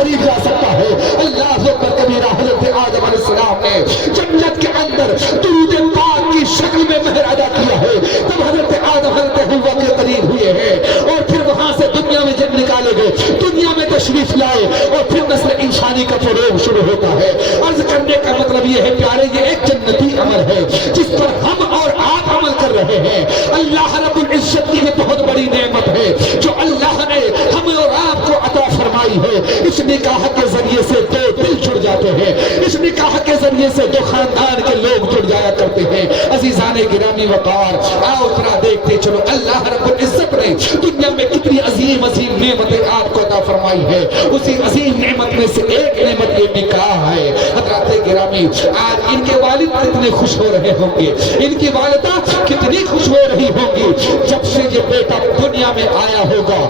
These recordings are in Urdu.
قریب جا سکتا ہے؟ اللہ اکبر کبیرہ۔ حضرت آدم علیہ السلام نے جنت کے اندر درود پاک کی شکل میں مہر ادا کیا ہے، تب حضرت آدم حضرت حوا کے قریب ہوئے ہیں، اور پھر وہاں سے دنیا میں جب نکالے گئے، دنیا میں تشریف لائے، اور پھر نسل انسانی کا فروغ شروع ہوتا ہے۔ عرض کرنے کا مطلب یہ ہے پیارے، یہ ایک جنتی عمل ہے جس پر ہم اور آپ عمل کر رہے ہیں۔ اللہ رب العزت کی یہ بہت بڑی نعمت ہے جو اللہ نے ہمیں اور آپ کو عطا فرمائی ہے۔ اس نکاح کے ذریعے سے دو دل جڑ جاتے ہیں، اس نکاح کے ذریعے سے دو خاندان کے لوگ جڑ جایا کرتے ہیں۔ عزیزان گرامی وقار، آؤ ذرا دیکھتے چلو اللہ رب العزت نے دنیا میں کتنی عظیم عظیم نعمتیں آپ کو عطا فرمائی ہے۔ اسی عظیم نعمت میں سے ایک نعمت یہ نکاح ہے۔ حضرات گرامی، آج ان کے والد کتنے خوش ہو رہے ہوں گے، ان کی والدہ کتنی خوش ہو رہی ہوں گی جب سے یہ بیٹا دنیا میں آیا ہوگا۔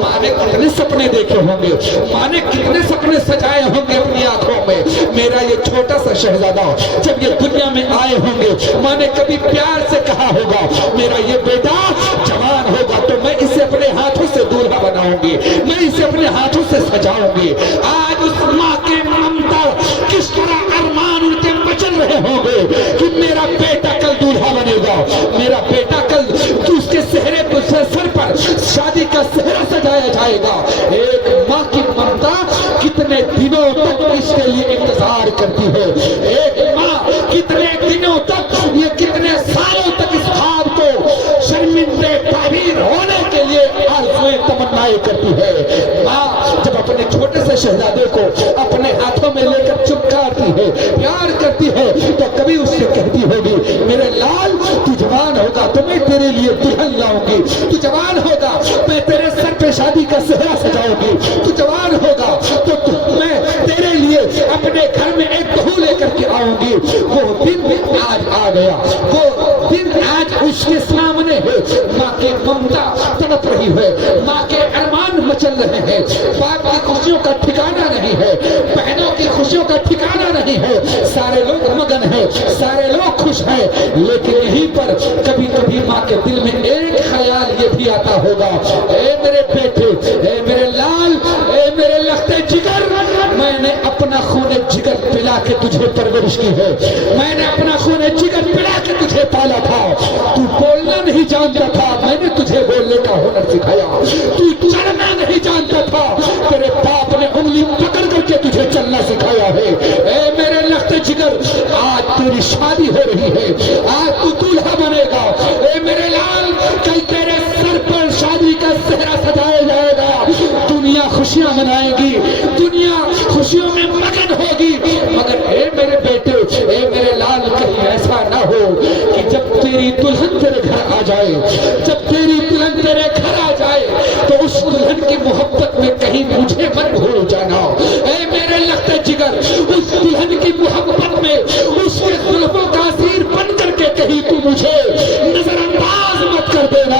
ماں نے کتنے سپنے دیکھے ہوں گے، ماں نے کتنے سپنے سجائے ہوں گے اپنی آنکھوں میں۔ میرا یہ چھوٹا سا شہزادہ جب یہ دنیا میں آئے ہوں گے، ماں نے کبھی پیار سے کہا ہوگا میرا یہ بیٹا جوان ہوگا تو میں اسے اپنے ہاتھوں سے دولہا بناؤں گی، میں اسے اپنے ہاتھوں سے سجاؤں گی۔ آج اس ماں کے ممتا کس طرح ارمان ان کے مچل رہے ہوں گے کہ میرا بیٹا کل دولہا بنے گا، میرا بیٹا کل اس کے سہرے پر سر پر شادی کا سہرا سجایا جائے گا۔ ایک ماں کی ممتا کتنے دنوں تک اس کے لیے انتظار کرتی ہے، ایک ماں کتنے دنوں تک، یہ کتنے سالوں تک اس خواب کو شرمندے تعبیر ہونے کے لیے آرزوئیں تمنائیں کرتی ہے۔ ماں جب اپنے چھوٹے سے شہزادے کو اپنے ہاتھوں میں لے کر چپکاتی ہے، پیار کرتی ہے، تو کبھی اس سے کہتی ہوگی میرے لال تو جوان ہوگا تو میں تیرے لیے دلہن لاؤں گی، تو جوان ہوگا میں تیرے سر پہ شادی کا سہرا سجاؤں گی، تو جوان ہوگا تو میں تیرے لیے اپنے گھر میں ایک بہو لے کر کے آؤں گی۔ وہ دن آج آ گیا، وہ دن آج اس کے سامنے ہے۔ ماں کی ممتا تڑپ رہی ہے، ماں کے ارمان مچل رہے ہیں، باپ کی خوشیوں کا ٹھکانہ نہیں ہے، بہنوں کی خوشیوں کا ٹھکانہ نہیں ہے، سارے لوگ مگن ہیں، سارے لوگ خوش ہیں، لیکن یہیں پر کبھی کبھی ماں کے دل میں ایک خیال یہ بھی آتا ہوگا، اے میرے بیٹے، اے میرے لال، اے میرے لختے جگر، میں نے اپنا خون جگر پلا کے تجھے پرورش کی ہے، میں نے اپنا خون جگر پلا کے تجھے پالا تھا، تو بولنا نہیں جانتا تھا، میں نے تجھے بولنے کا ہنر سکھایا، تو چلنا نہیں جانتا تھا، تیرے باپ نے انگلی پکڑ کر کے تجھے چلنا سکھایا ہے۔ اے میرے لخت جگر، آج تیری شادی ہو رہی ہے، آج تو دولہا بنے گا، اے میرے لال کل تیرے سر پر شادی کا سہرا سجایا جائے گا، دنیا خوشیاں منائے گی، دنیا خوشیوں میں مگن ہوگی، مگر اے میرے بیٹے، اے میرے لال کہیں ایسا نہ ہو کہ جب تیری دلہن تیرے گھر آ جائے، جب تیری دلہن تیرے گھر آ جائے تو اس دلہن کی محبت میں کہیں مجھے مت بھول جانا، اے میرے لخت جگر، اس دلہن کی محبت میں اس کے زلفوں کا اسیر بن کر کے کہیں تو مجھے نظر انداز مت کر دینا۔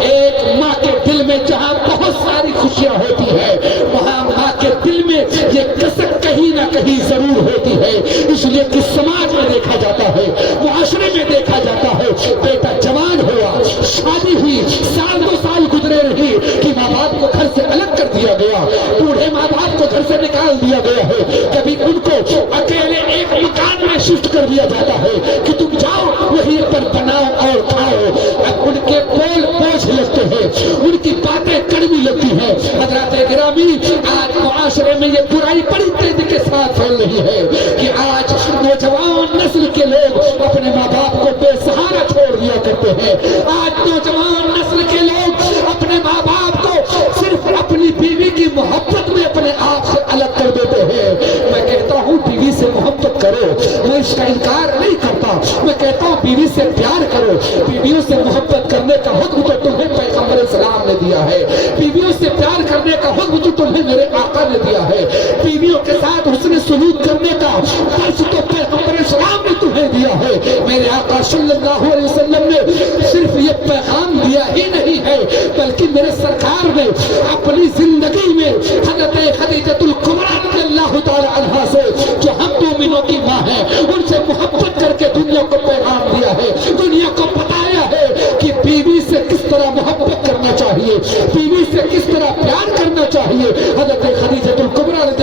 ایک ماں کے دل میں جہاں بہت ساری خوشیاں ہوتی ہے، وہاں ماں کے دل میں یہ کسک کہیں نہ کہیں ضرور ہوتی ہے، اس لیے کہ سماج میں دیکھا جاتا ہے، معاشرے میں دیکھا جاتا ہے، بیٹا جوان ہوا، شادی ہوئی، سال دو سال گزرے رہی کہ ماں باپ کو گھر سے الگ کر دیا گیا، بوڑھے ماں باپ کو گھر سے نکال دیا گیا ہے، کبھی ان کو اکیلے ایک مکان میں شفٹ کر دیا جاتا ہے کہ تم جاؤ وہیں پر بناؤ اور کھاؤ، اب ان کے بول بوجھ لگتے ہیں، ان کی باتیں کڑوی لگتی ہیں۔ حضرات گرامی، آج معاشرے میں یہ برائی بڑی تیزی کے ساتھ پھیل رہی ہے کہ آج نوجوان نسل کے لوگ اپنے ماں باپ کو بے سہارا چھوڑ دیا کرتے ہیں، آج نوجوان نسل کے لوگ اپنے ماں باپ کو صرف اپنی بیوی کی محبت میں اپنے آپ سے الگ کر دیتے ہیں۔ میں کہتا ہوں بیوی سے محبت کرو، میں اس کا انکار نہیں کرتا، میں کہتا ہوں بیوی سے پیار کرو، بیویوں سے محبت کرنے کا حکم تو تمہیں پیغمبر اسلام نے دیا ہے، بیویوں سے پیار کرنے کا حکم تو تمہیں میرے آقا نے دیا ہے، بیویوں کے ساتھ حسن سلوک کرنے کا درس تو پیغمبر اسلام نے تمہیں دیا ہے۔ میرے آقا صلی اللہ علیہ وسلم نے صرف یہ پیغام دیا ہی نہیں ہے بلکہ میرے سرکار نے اپنی زندگی میں حضرت خدیجۃ الکبریٰ رضی اللہ تعالی عنہا سے جو ہم مومنوں کی ماں ہے ان سے محبت کر کے دنیا کو پیغام دیا ہے، دنیا کو بتایا ہے کہ بیوی سے کس طرح محبت کرنا چاہیے، بیوی سے کس طرح پیار کرنا چاہیے۔ حضرت خدیجۃ الکبریٰ رضی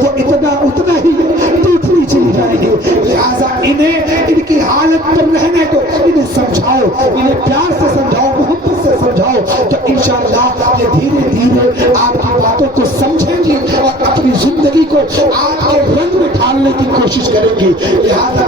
وہ اتنا ہی ٹوٹتی چلی جائیں گی. لہٰذا انہیں ان کی حالت پر رہنے دو, انہیں سمجھاؤ, انہیں پیار سے سمجھاؤ, محبت سے سمجھاؤ, تو انشاءاللہ یہ دھیرے دھیرے آپ کی باتوں کو سمجھیں گی اور اپنی زندگی کو آپ کے رنگ میں ڈھالنے کی کوشش کریں گی. لہٰذا